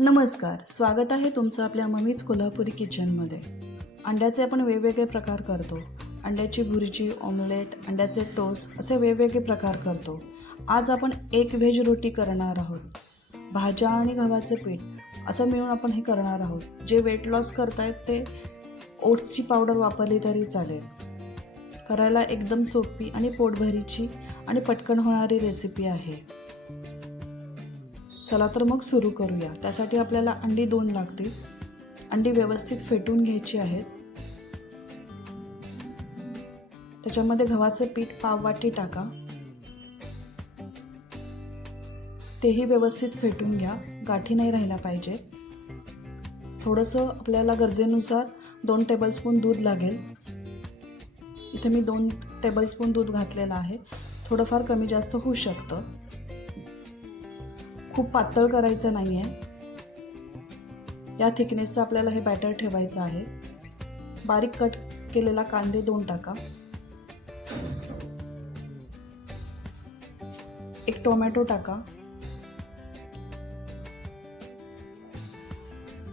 नमस्कार स्वागत आहे तुमचं आपल्या मम्मीच कोल्हापुरी किचनमध्ये. अंड्याचे आपण वेगवेगळे प्रकार करतो. अंड्याची भुर्जी ऑमलेट अंड्याचे टोस असे वेगवेगळे प्रकार करतो. आज आपण एक व्हेज रोटी करणार आहोत. भाज्या आणि गव्हाचे पीठ असं मिळून आपण हे करणार आहोत. जे वेट लॉस करतायत ते ओट्सची पावडर वापरली तरी चालेल. करायला एकदम सोपी आणि पोटभरीची आणि पटकन होणारी रेसिपी आहे. चला तर मग सुरू करूया. त्यासाठी आपल्याला अंडी दोन लागतील. अंडी व्यवस्थित फेटून घ्यायची आहेत. त्याच्यामध्ये गव्हाचे पीठ पाववाटी टाका. तेही व्यवस्थित फेटून घ्या. गाठी नाही राहिला पाहिजे. थोडंसं आपल्याला गरजेनुसार दोन टेबलस्पून दूध लागेल. इथे मी दोन टेबलस्पून दूध घातलेलं आहे. थोडंफार कमी जास्त होऊ शकतं. खूप पातळ करायचं नाही आहे या थिकनेसचं आपल्याला हे बॅटर ठेवायचं आहे. बारीक कट केलेला कांदे दोन टाका. एक टोमॅटो टाका.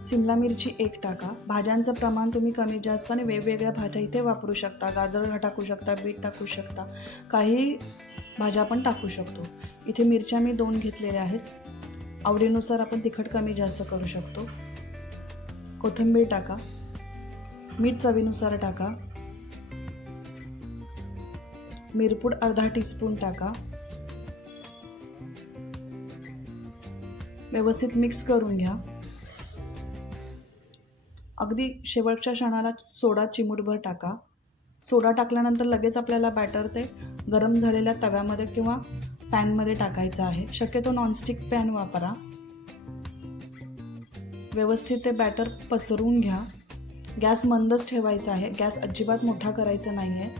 सिमला मिरची एक टाका. भाज्यांचं प्रमाण तुम्ही कमी जास्त आणि वेगवेगळ्या भाज्या इथे वापरू शकता. गाजर टाकू शकता बीट टाकू शकता. काही भाज्या आपण टाकू शकतो. इथे मिरच्या मी दोन घेतलेल्या आहेत. आवडीनुसार आपण तिखट कमी जास्त करू शकतो. कोथिंबीर टाका. मीठ चवीनुसार टाका. मिरपूड अर्धा टीस्पून टाका. व्यवस्थित मिक्स करून घ्या. अगदी शेवटच्या क्षणाला सोडा चिमूटभर टाका. सोडा टाकल्यानंतर लगेच आपल्याला बॅटर ते गरम झालेल्या तव्यामध्ये किंवा पॅनमध्ये टाकायचं आहे. शक्यतो नॉनस्टिक पॅन वापरा. व्यवस्थित ते बॅटर पसरवून घ्या. गॅस मंदच ठेवायचा आहे. गॅस अजिबात मोठा करायचा नाही आहे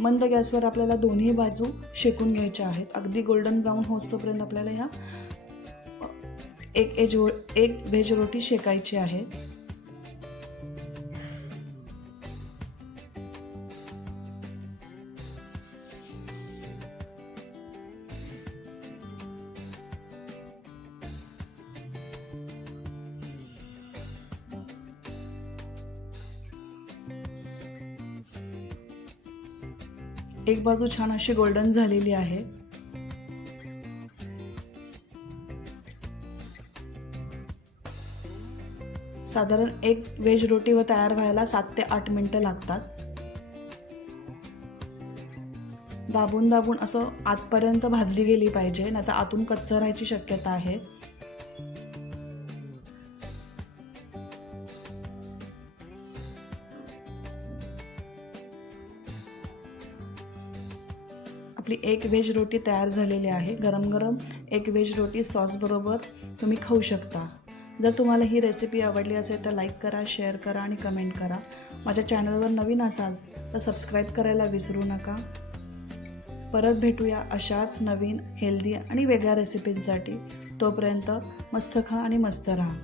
मंद गॅसवर आपल्याला दोन्ही बाजू शेकून घ्यायच्या आहेत. अगदी गोल्डन ब्राऊन होतोपर्यंत आपल्याला ह्या एक एज एक व्हेज रोटी शेकायची आहे. एक बाजू छान अशी गोल्डन झालेली आहे. साधारण एक व्हेज रोटी व तयार व्हायला सात ते आठ मिनटं लागतात. दाबून दाबून असं आतपर्यंत भाजली गेली पाहिजे नाही तर आतून कच्चं राहायची शक्यता आहे. आपली एक व्हेज रोटी तयार झालेली आहे. गरम गरम एक व्हेज रोटी सॉसबरोबर तुम्ही खाऊ शकता. जर तुम्हाला ही रेसिपी आवडली असेल तर लाईक करा शेअर करा आणि कमेंट करा. माझ्या चॅनलवर नवीन असाल तर सबस्क्राईब करायला विसरू नका. परत भेटूया अशाच नवीन हेल्दी आणि वेगळ्या रेसिपींसाठी तोपर्यंत मस्त खा आणि मस्त राहा.